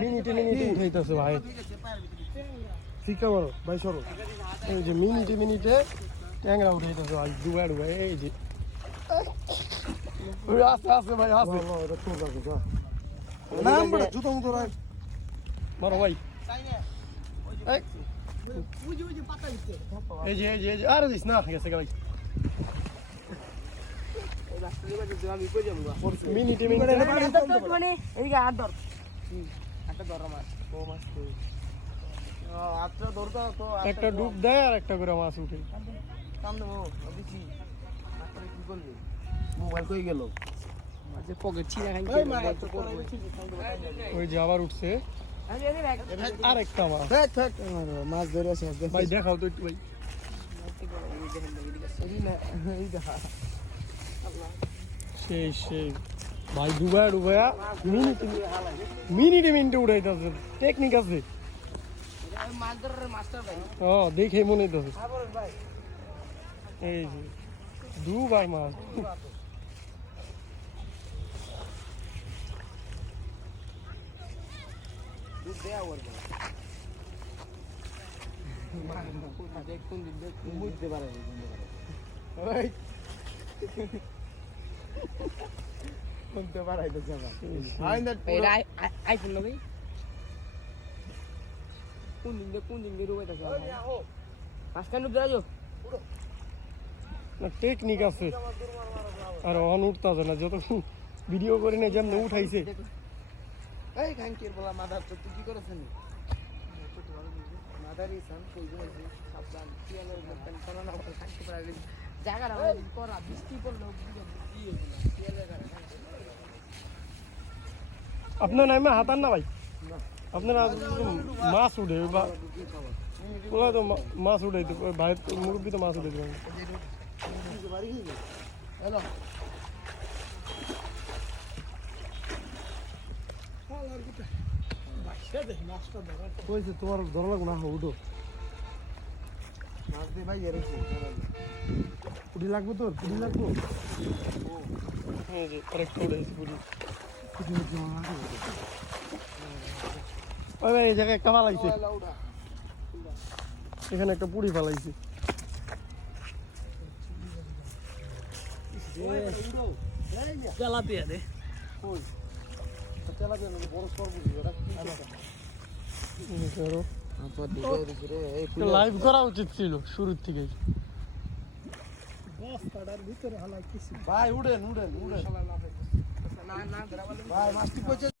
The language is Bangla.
মিনিটে উঠাইতেছে ভাই শিক্ষা করো ভাই সরো এই যে মিনিটে ট্যাংরা উঠাইতেছে ভাই ডুবা এই যে আছে ভাই আছে জুতো মুতো মারো ভাই এই যে আরে দিস না গেছে ভাই মিনিটে একটা ডুব দেয় আর একটা করে মাছ উঠে মোবাইল কই গেল ওই যে আবার উঠছে আর একটা মাছ মাছ ধরে ভাই দেখাও তো একটু ভাই সেই ভাই ডুবায়া মিনিটে উঠাইতেছে টেকনিক আছে ও দেখে মনে হইতেছে এই যে দুবার মাছ বুঝতে পারে শুনতে পারাইতেছে আইফোন ভাই কোন দিন দিয়ে রুবাইতেছে মাঝখান ডুব দেওয়া টেকনিক আছে আর অন উঠতেছে না যত ভিডিও করে না যেমন উঠাইছে এই খাঙ্কির বলা মাদার তো তুই কি করেছেন মাদারই সান কই গেছে সাবধান পিয়ালের মতন কোন না কোন খাঙ্কি পড়া গেছে জায়গাটা করা বৃষ্টি পড়লো পিয়ালের আপনার নামে হাতান না ভাই আপনারা মাছ উঠে বা ওরা তো মাছ উঠে ভাই মুরব্বী তো মাছ উঠে হ্যালো তোমার ধরা লাগবে না উঠো মাছ দিয়ে ভাই এরেছে পুরি লাগবে তোর পুরি লাগবে আরেকটা উঠেছে পুরি এই জায়গায় একটা ফালাইছে এখানে একটা পুরি ফালাইছে তেলাপিয়া দে লাইভ করা উচিত ছিল শুরুর থেকে ভাই উড়েন ভাই মাছটি পচে